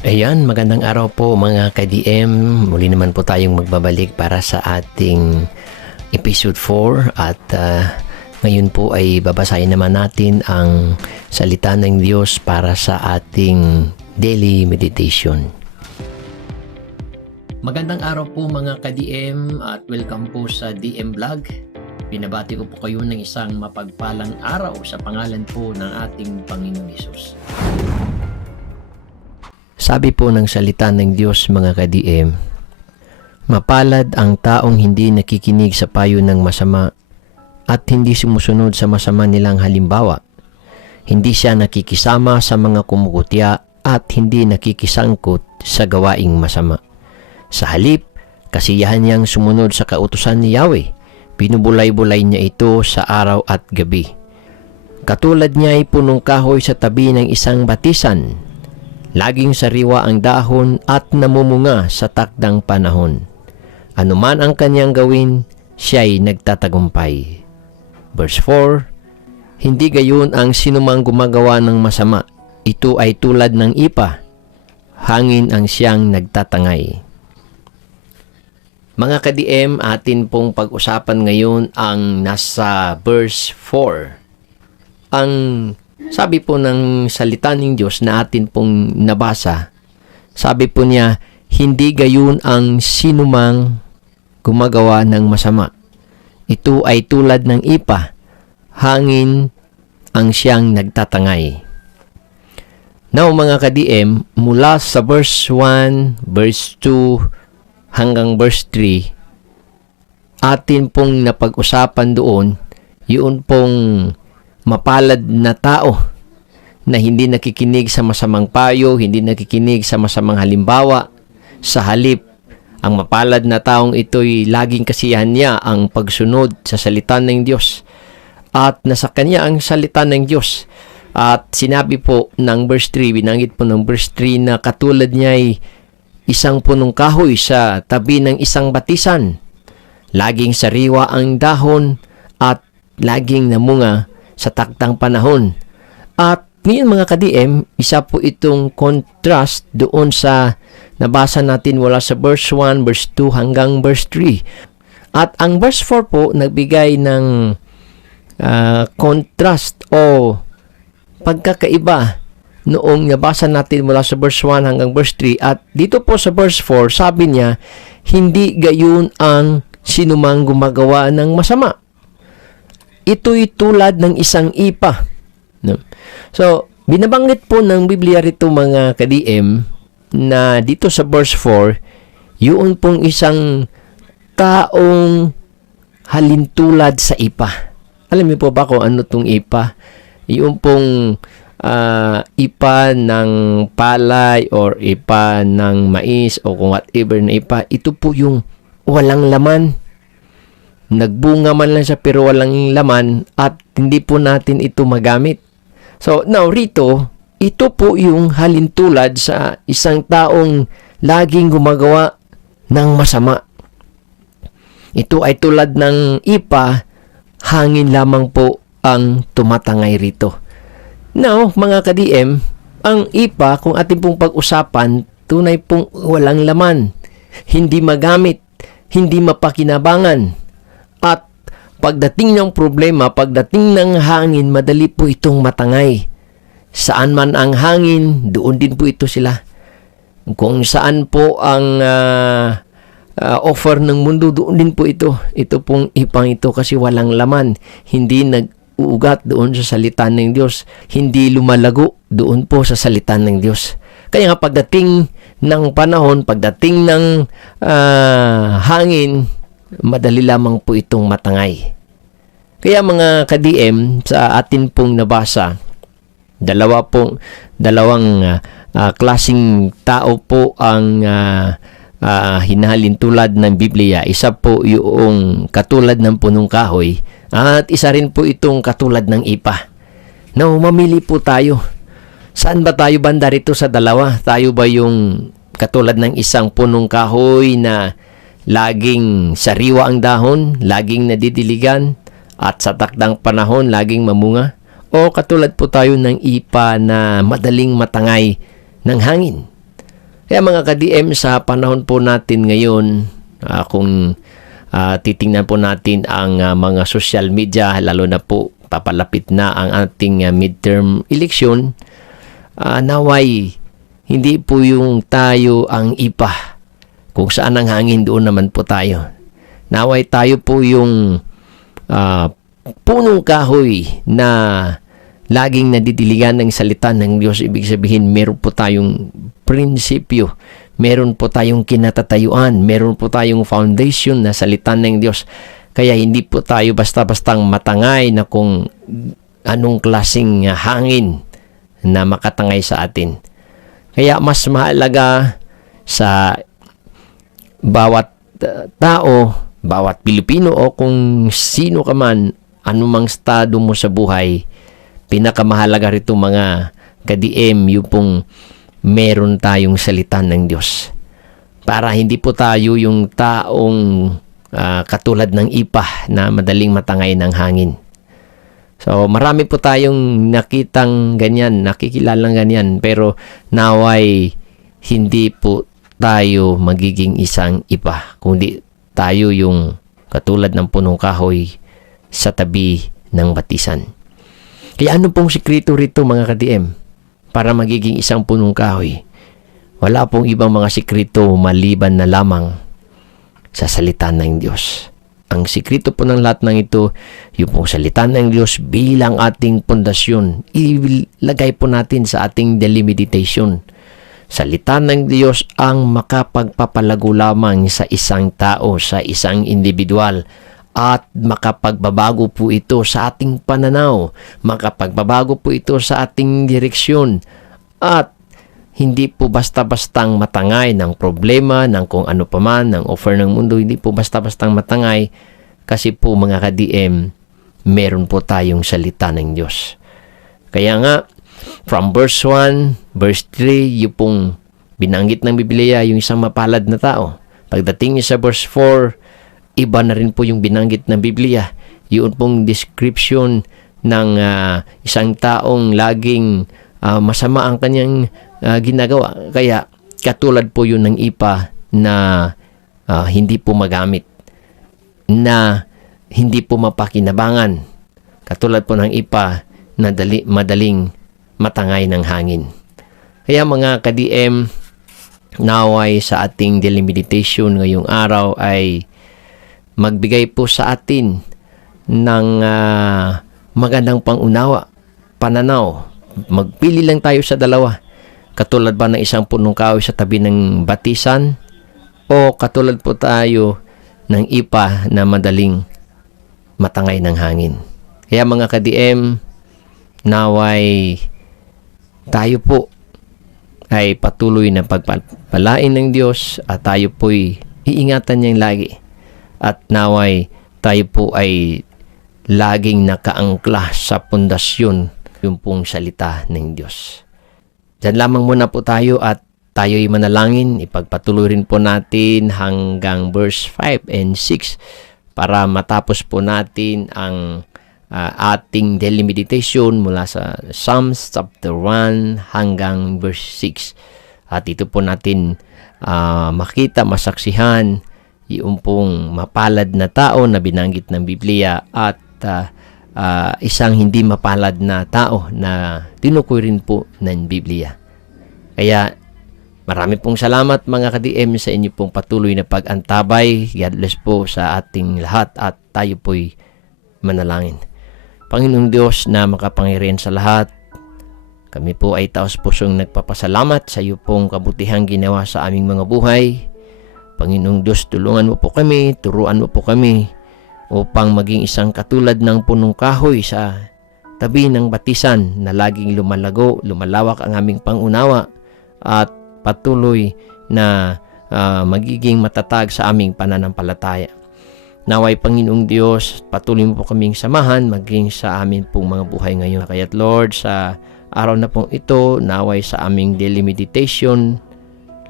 Ayan, magandang araw po mga ka-DM. Muli naman po tayong magbabalik para sa ating episode 4 at ngayon po ay babasahin naman natin ang salita ng Diyos para sa ating daily meditation. Magandang araw po mga ka-DM at welcome po sa DM Vlog. Binabati ko po kayo ng isang mapagpalang araw sa pangalan po ng ating Panginoon Hesus. Sabi po ng salita ng Diyos mga ka-DM, mapalad ang taong hindi nakikinig sa payo ng masama at hindi sumusunod sa masama nilang halimbawa. Hindi siya nakikisama sa mga kumukutya at hindi nakikisangkot sa gawaing masama. Sa halip, kasiyahan niyang sumunod sa kautusan ni Yahweh. Binubulay-bulay niya ito sa araw at gabi. Katulad niya ay punong kahoy sa tabi ng isang batisan. Laging sariwa ang dahon at namumunga sa takdang panahon. Anuman ang kanyang gawin, siya'y nagtatagumpay. Verse 4, hindi gayon ang sinumang gumagawa ng masama. Ito ay tulad ng ipa. Hangin ang siyang nagtatangay. Mga ka-DM, atin pong pag-usapan ngayon ang nasa verse 4. Ang sabi po ng salita ng Diyos na atin pong nabasa, sabi po niya, hindi gayon ang sinumang gumagawa ng masama. Ito ay tulad ng ipa, hangin ang siyang nagtatangay. Now mga ka-DM, mula sa verse 1, verse 2, hanggang verse 3, atin pong napag-usapan doon, yun pong mapalad na tao na hindi nakikinig sa masamang payo, hindi nakikinig sa masamang halimbawa. Sa halip, ang mapalad na taong ito'y laging kasiyahan niya ang pagsunod sa salita ng Diyos. At nasa kanya ang salita ng Diyos. At sinabi po ng verse 3, binanggit po ng verse 3 na katulad niya ay isang punong kahoy sa tabi ng isang batisan. Laging sariwa ang dahon at laging namunga sa taktang panahon. At ngayon mga ka-DM, isa po itong contrast doon sa nabasa natin mula sa verse 1, verse 2 hanggang verse 3. At ang verse 4 po nagbigay ng contrast o pagkakaiba noong nabasa natin mula sa verse 1 hanggang verse 3. At dito po sa verse 4, sabi niya, hindi gayon ang sinumang gumagawa ng masama. Ito'y tulad ng isang ipa. No? So, binabanggit po ng Biblia rito mga ka-DM na dito sa verse 4, yun pong isang taong halintulad sa ipa. Alam niyo po ba kung ano itong ipa? Yung pong ipa ng palay or ipa ng mais o kung whatever na ipa, ito po yung walang laman. Nagbunga man lang siya pero walang laman at hindi po natin ito magamit. So now rito, ito po yung halintulad sa isang taong laging gumagawa ng masama. Ito ay tulad ng ipa, hangin lamang po ang tumatangay rito. Now mga ka-DM, ang ipa kung ating pong pag-usapan, tunay pong walang laman, hindi magamit, hindi mapakinabangan. At pagdating ng problema, pagdating ng hangin, madali po itong matangay. Saan man ang hangin, doon din po ito sila. Kung saan po ang offer ng mundo, doon din po ito. Ito pong ipang ito kasi walang laman. Hindi nag-uugat doon sa salita ng Diyos. Hindi lumalago doon po sa salita ng Diyos. Kaya nga pagdating ng panahon, pagdating ng hangin, madali lamang po itong matangay. Kaya mga ka-DM, sa atin pong nabasa, dalawang klaseng tao po ang hinahalin tulad ng Biblia. Isa po yung katulad ng punong kahoy at isa rin po itong katulad ng ipa. Now, mamili po tayo. Saan ba tayo banda rito sa dalawa? Tayo ba yung katulad ng isang punong kahoy na laging sariwa ang dahon, laging nadidiligan, at sa takdang panahon laging mamunga? O katulad po tayo ng ipa na madaling matangay ng hangin? Kaya mga ka-DM, sa panahon po natin ngayon, kung titingnan po natin ang mga social media, lalo na po papalapit na ang ating midterm election, naway hindi po yung tayo ang ipa. Kung saan ang hangin, doon naman po tayo. Naway tayo po yung punong kahoy na laging nadidiligan ng salita ng Diyos. Ibig sabihin, meron po tayong prinsipyo, meron po tayong kinatatayuan, meron po tayong foundation na salita ng Diyos. Kaya hindi po tayo basta-bastang matangay na kung anong klaseng hangin na makatangay sa atin. Kaya mas mahalaga sa bawat tao, bawat Pilipino o kung sino ka man, anumang estado mo sa buhay, pinakamahalaga rito mga ka-DM, yung pong meron tayong salita ng Diyos. Para hindi po tayo yung taong katulad ng ipa na madaling matangay ng hangin. So marami po tayong nakitang ganyan, nakikilalang ganyan, pero naway hindi po tayo magiging isang ipa, kundi tayo yung katulad ng punong kahoy sa tabi ng batisan. Kaya ano pong sikreto rito mga ka-DM para magiging isang punong kahoy? Wala pong ibang mga sikreto maliban na lamang sa salita ng Diyos. Ang sikreto po ng lahat ng ito, yung pong salita ng Diyos bilang ating pundasyon, ilagay po natin sa ating daily meditation. Salita ng Diyos ang makapagpapalago lamang sa isang tao, sa isang individual, at makapagbabago po ito sa ating pananaw, makapagbabago po ito sa ating direksyon, at hindi po basta-bastang matangay ng problema, ng kung ano paman, ng offer ng mundo, hindi po basta-bastang matangay, kasi po mga ka-DM, meron po tayong salita ng Diyos. Kaya nga, from verse 1, verse 3, yung pong binanggit ng Biblia, yung isang mapalad na tao. Pagdating niya sa verse 4, iba na rin po yung binanggit ng Biblia. Yun pong description ng isang taong laging masama ang kanyang ginagawa. Kaya katulad po yun ng ipa na hindi po magamit, na hindi po mapakinabangan. Katulad po ng ipa na madaling matangay ng hangin. Kaya mga ka-DM, naway sa ating daily meditation ngayong araw ay magbigay po sa atin ng magandang pangunawa, pananaw. Magpili lang tayo sa dalawa. Katulad ba ng isang punong kahoy sa tabi ng batisan, o katulad po tayo ng ipa na madaling matangay ng hangin. Kaya mga ka-DM, naway tayo po ay patuloy na pagpalain ng Diyos, at tayo po'y iingatan niyang lagi. At naway tayo po ay laging nakaangkla sa pundasyon, yung pong salita ng Diyos. Diyan lamang muna po tayo at tayo'y manalangin. Ipagpatuloy rin po natin hanggang verse 5 and 6 para matapos po natin ang ating daily meditation mula sa Psalms chapter 1 hanggang verse 6. At ito po natin makita, masaksihan yung pong mapalad na tao na binanggit ng Biblia, at isang hindi mapalad na tao na tinukoy rin po ng Biblia. Kaya marami pong salamat mga ka-DM sa inyo pong patuloy na pag-antabay. God bless po sa ating lahat, at tayo po'y manalangin. Panginoong Diyos na makapangyarihan sa lahat, kami po ay taos-pusong nagpapasalamat sa iyo pong kabutihang ginawa sa aming mga buhay. Panginoong Diyos, tulungan mo po kami, turuan mo po kami upang maging isang katulad ng punong kahoy sa tabi ng batisan na laging lumalago, lumalawak ang aming pangunawa, at patuloy na magiging matatag sa aming pananampalataya. Naway Panginoong Diyos, patuloy mo po kaming samahan maging sa amin pong mga buhay ngayon. Kaya't Lord, sa araw na pong ito, naway sa aming daily meditation,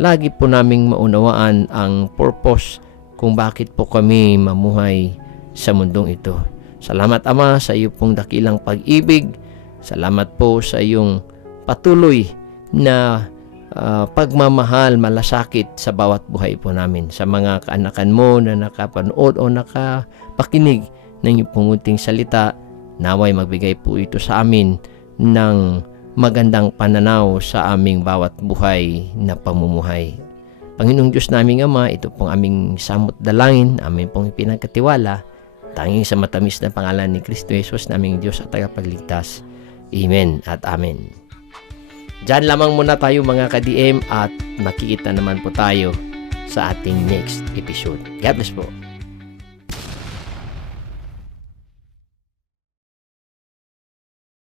lagi po naming maunawaan ang purpose kung bakit po kami mamuhay sa mundong ito. Salamat Ama sa iyo pong dakilang pag-ibig. Salamat po sa iyong patuloy na pagmamahal, malasakit sa bawat buhay po namin. Sa mga kaanakan mo na nakapanood o nakapakinig ng iyong pungunting salita, naway magbigay po ito sa amin ng magandang pananaw sa aming bawat buhay na pamumuhay. Panginoong Diyos naming Ama, ito pong aming samot dalangin, aming pong pinagkatiwala, tanging sa matamis na pangalan ni Kristo Jesus naming Diyos at tagapagligtas. Amen at Amen. Diyan lamang muna tayo mga ka-DM at makikita naman po tayo sa ating next episode. God bless po.